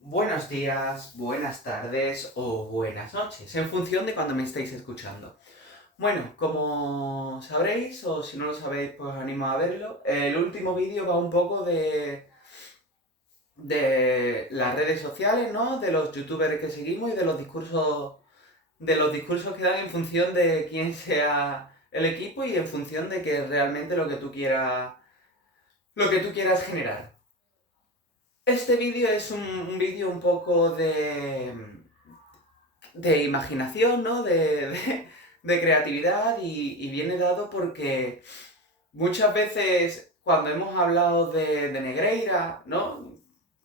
Buenos días, buenas tardes o buenas noches, en función de cuando me estéis escuchando. Bueno, como sabréis, o si no lo sabéis, pues os animo a verlo. El último vídeo va un poco de las redes sociales, ¿no? De los youtubers que seguimos y de los discursos que dan en función de quién sea el equipo y en función de que realmente lo que tú quieras generar. Este vídeo es un vídeo un poco de imaginación, ¿no? De creatividad y viene dado porque muchas veces cuando hemos hablado de Negreira, ¿no?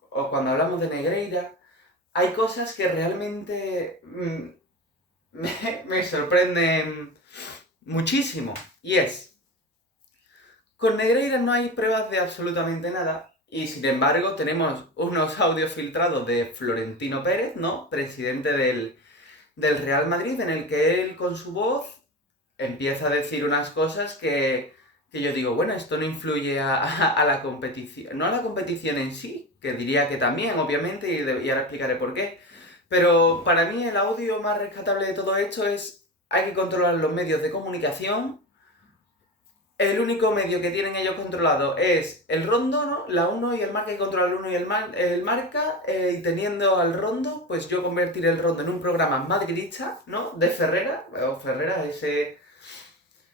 O cuando hablamos de Negreira, hay cosas que realmente me sorprenden muchísimo. Y es, con Negreira no hay pruebas de absolutamente nada. Y sin embargo tenemos unos audios filtrados de Florentino Pérez, ¿no? Presidente del Real Madrid, en el que él con su voz empieza a decir unas cosas que yo digo, bueno, esto no influye a la competición, no a la competición en sí, que diría que también, obviamente, y ahora explicaré por qué, pero para mí el audio más rescatable de todo esto es, hay que controlar los medios de comunicación. El único medio que tienen ellos controlado es el Rondo, ¿no? La uno y el Marca, y controla el uno y el Marca, y teniendo al Rondo, pues yo convertir el Rondo en un programa madridista, ¿no? De Ferrera, o Ferrera,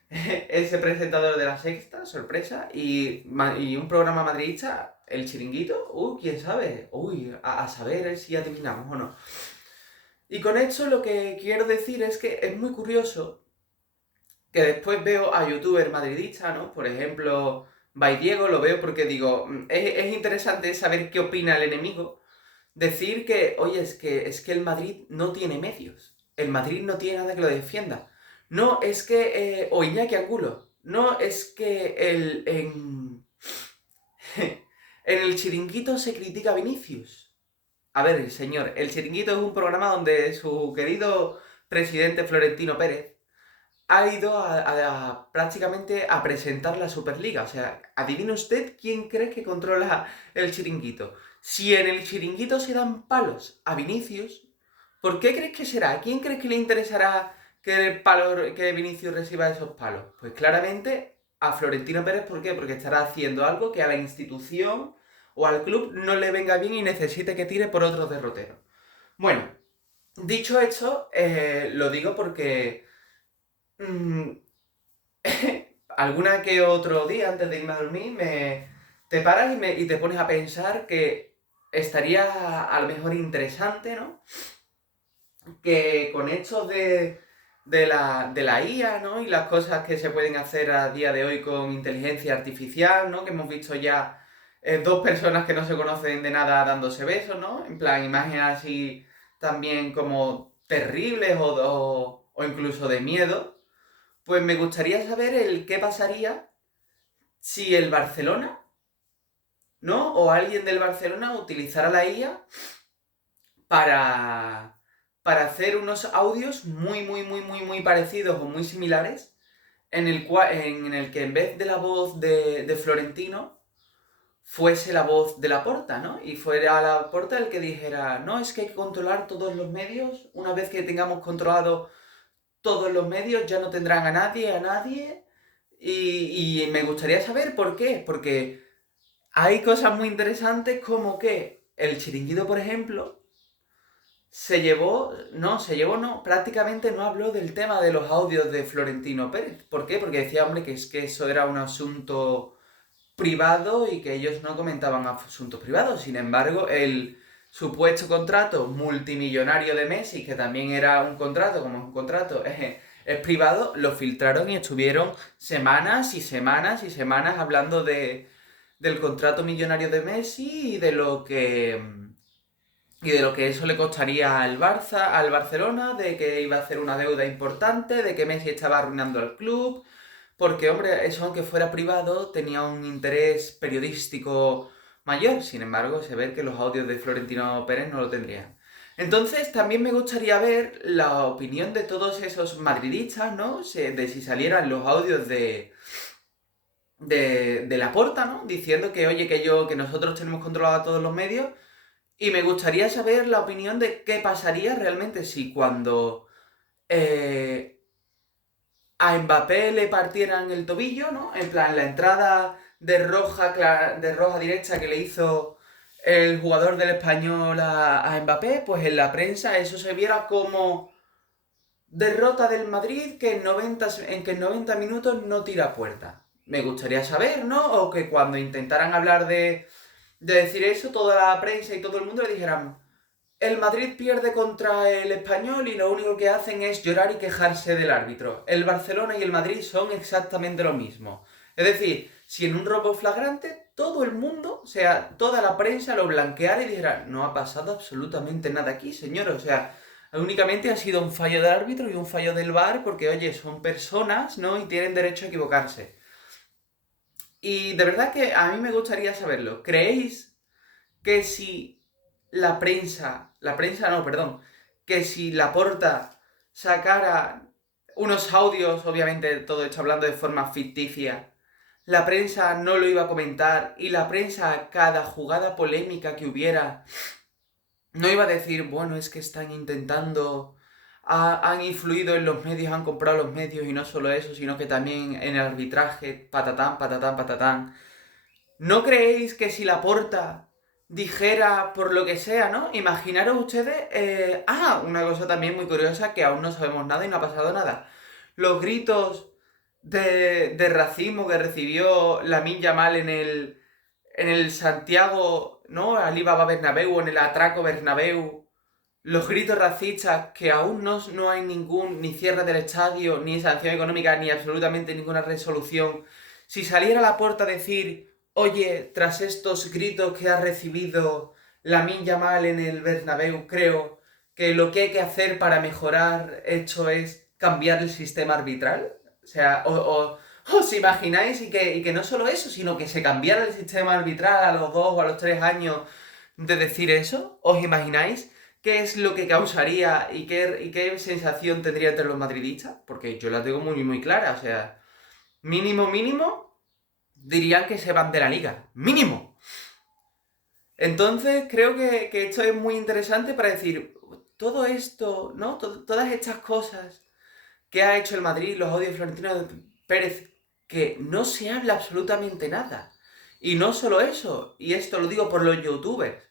ese presentador de La Sexta, sorpresa, y un programa madridista, El Chiringuito, quién sabe, a saber si adivinamos o no. Y con esto lo que quiero decir es que es muy curioso que después veo a youtubers madridistas, ¿no? Por ejemplo, By Diego, lo veo porque digo, es interesante saber qué opina el enemigo. Decir que, oye, es que el Madrid no tiene medios. El Madrid no tiene nada que lo defienda. No, es que, o Iñaki Angulo, no, es que en el Chiringuito se critica a Vinicius. A ver, señor, el Chiringuito es un programa donde su querido presidente Florentino Pérez ha ido prácticamente a presentar la Superliga. O sea, adivine usted quién cree que controla el Chiringuito. Si en el Chiringuito se dan palos a Vinicius, ¿por qué crees que será? ¿A quién crees que le interesará que Vinicius reciba esos palos? Pues claramente a Florentino Pérez, ¿por qué? Porque estará haciendo algo que a la institución o al club no le venga bien y necesite que tire por otros derroteros. Bueno, dicho esto, lo digo porque mm, alguna que otro día antes de irme a dormir te paras y te pones a pensar que estaría a lo mejor interesante, ¿no? Que con esto de la IA, ¿no? Y las cosas que se pueden hacer a día de hoy con inteligencia artificial, ¿no? Que hemos visto ya dos personas que no se conocen de nada dándose besos, ¿no? En plan, imágenes así también como terribles o incluso de miedo. Pues me gustaría saber el qué pasaría si el Barcelona, ¿no? O alguien del Barcelona utilizara la IA para, para hacer unos audios muy, muy, muy, muy, muy parecidos o muy similares, en el que en vez de la voz de Florentino, fuese la voz de Laporta, ¿no? Y fuera Laporta el que dijera, no, es que hay que controlar todos los medios, una vez que tengamos controlado todos los medios, ya no tendrán a nadie, y me gustaría saber por qué, porque hay cosas muy interesantes como que el Chiringuito, por ejemplo, se llevó, no, prácticamente no habló del tema de los audios de Florentino Pérez. ¿Por qué? Porque decía, hombre, que es que eso era un asunto privado y que ellos no comentaban asuntos privados. Sin embargo, el supuesto contrato multimillonario de Messi, que también era un contrato, como es un contrato, es privado, lo filtraron y estuvieron semanas y semanas y semanas hablando del contrato millonario de Messi y de lo que eso le costaría al Barcelona, de que iba a hacer una deuda importante, de que Messi estaba arruinando al club, porque, hombre, eso aunque fuera privado, tenía un interés periodístico mayor. Sin embargo, se ve que los audios de Florentino Pérez no lo tendrían. Entonces, también me gustaría ver la opinión de todos esos madridistas, ¿no? De si salieran los audios de Laporta, ¿no? Diciendo que, oye, que nosotros tenemos controlado a todos los medios Y me gustaría saber la opinión de qué pasaría realmente si cuando a Mbappé le partieran el tobillo, ¿no? En plan, la entrada de roja directa que le hizo el jugador del Español a Mbappé, pues en la prensa eso se viera como derrota del Madrid que en 90 minutos no tira puerta. Me gustaría saber, ¿no? O que cuando intentaran hablar de decir eso, toda la prensa y todo el mundo le dijeran: el Madrid pierde contra el Español y lo único que hacen es llorar y quejarse del árbitro. El Barcelona y el Madrid son exactamente lo mismo. Es decir, si en un robo flagrante todo el mundo, o sea, toda la prensa lo blanqueara y dijera: no ha pasado absolutamente nada aquí, señor. O sea, únicamente ha sido un fallo del árbitro y un fallo del VAR porque, oye, son personas, ¿no? Y tienen derecho a equivocarse. Y de verdad que a mí me gustaría saberlo. ¿Creéis que si la prensa no, perdón, que si Laporta sacara unos audios, obviamente todo esto hablando de forma ficticia, la prensa no lo iba a comentar y la prensa, cada jugada polémica que hubiera, no iba a decir: bueno, es que están intentando, han influido en los medios, han comprado los medios y no solo eso, sino que también en el arbitraje, patatán, patatán, patatán? ¿No creéis que si Laporta dijera por lo que sea, ¿no? Imaginaros ustedes... una cosa también muy curiosa que aún no sabemos nada y no ha pasado nada. Los gritos de racismo que recibió Lamine Yamal en el Santiago, ¿no? Alibaba Bernabéu, en el Atraco Bernabéu. Los gritos racistas que aún no hay ningún ni cierre del estadio, ni sanción económica, ni absolutamente ninguna resolución. Si saliera Laporta a decir: oye, tras estos gritos que ha recibido Lamine Yamal en el Bernabéu, creo que lo que hay que hacer para mejorar esto es cambiar el sistema arbitral. O sea, os imagináis y que no solo eso, sino que se cambiara el sistema arbitral a los 2 o a los 3 años de decir eso. ¿Os imagináis qué es lo que causaría y qué sensación tendría entre los madridistas? Porque yo la tengo muy, muy clara. O sea, mínimo, mínimo, dirían que se van de la liga. ¡Mínimo! Entonces creo que esto es muy interesante para decir: todo esto, ¿no? Todas estas cosas que ha hecho el Madrid, los audios de Florentino Pérez, que no se habla absolutamente nada. Y no solo eso, y esto lo digo por los youtubers,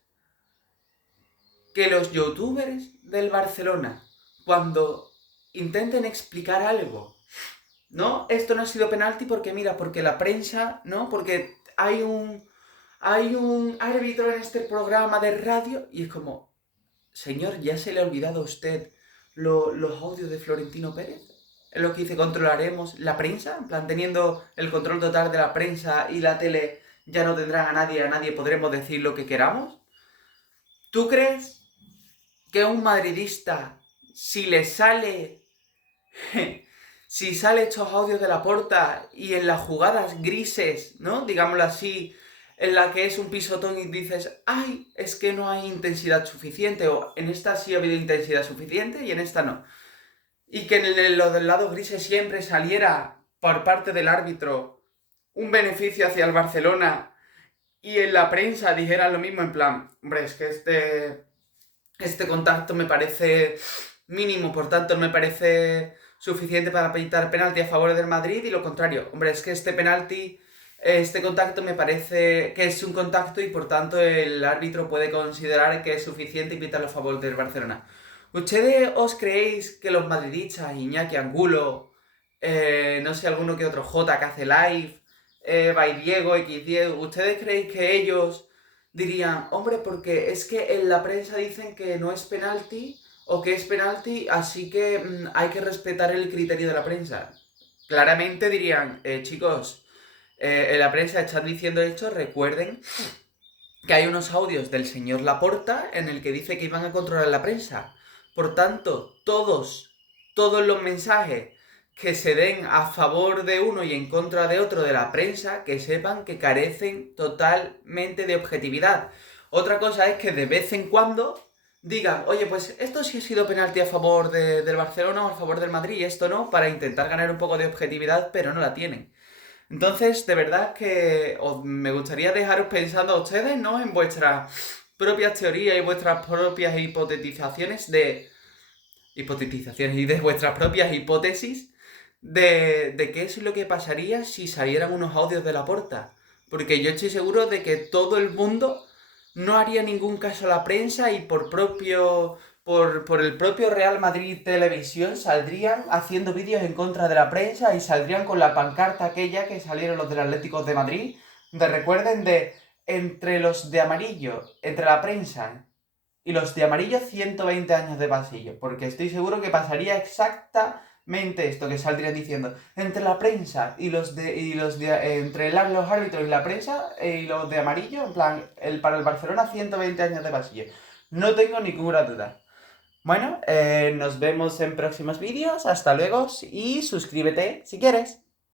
que los youtubers del Barcelona, cuando intenten explicar algo, ¿no? Esto no ha sido penalti porque, mira, porque la prensa, ¿no? Porque hay un árbitro en este programa de radio, y es como: señor, ¿ya se le ha olvidado a usted los audios de Florentino Pérez? Es lo que dice: controlaremos la prensa, en plan, teniendo el control total de la prensa y la tele, ya no tendrán a nadie podremos decir lo que queramos. ¿Tú crees que un madridista, si le sale... si sale estos audios de Laporta y en las jugadas grises, ¿no? Digámoslo así, en la que es un pisotón y dices: ay, es que no hay intensidad suficiente, o en esta sí ha habido intensidad suficiente y en esta no. Y que en los del lado grises siempre saliera por parte del árbitro un beneficio hacia el Barcelona y en la prensa dijeran lo mismo, en plan: hombre, es que este contacto me parece mínimo, por tanto no me parece suficiente para pitar penalti a favor del Madrid, y lo contrario: hombre, es que este contacto me parece que es un contacto y por tanto el árbitro puede considerar que es suficiente y pitarlo a favor del Barcelona. ¿Ustedes os creéis que los madridistas, Iñaki Angulo, no sé, alguno que otro, J que hace live, Diego, X10, ¿ustedes creéis que ellos dirían: hombre, porque es que en la prensa dicen que no es penalti o que es penalti, así que hay que respetar el criterio de la prensa? Claramente dirían: chicos, en la prensa están diciendo esto, recuerden que hay unos audios del señor Laporta en el que dice que iban a controlar la prensa. Por tanto, todos los mensajes que se den a favor de uno y en contra de otro de la prensa, que sepan que carecen totalmente de objetividad. Otra cosa es que de vez en cuando digan: oye, pues esto sí ha sido penalti a favor del Barcelona o a favor del Madrid y esto no, para intentar ganar un poco de objetividad, pero no la tienen. Entonces, de verdad que me gustaría dejaros pensando a ustedes, ¿no? En vuestra propias teorías y vuestras propias hipotetizaciones y de vuestras propias hipótesis de qué es lo que pasaría si salieran unos audios de Laporta. Porque yo estoy seguro de que todo el mundo no haría ningún caso a la prensa y por el propio Real Madrid Televisión saldrían haciendo vídeos en contra de la prensa y saldrían con la pancarta aquella que salieron los del Atlético de Madrid, recuerden entre los de amarillo, entre la prensa y los de amarillo 120 años de pasillo, porque estoy seguro que pasaría exactamente esto, que saldrían diciendo, entre la prensa y entre los árbitros y la prensa y los de amarillo, en plan, para el Barcelona 120 años de pasillo. No tengo ninguna duda. Bueno, nos vemos en próximos vídeos, hasta luego y suscríbete si quieres.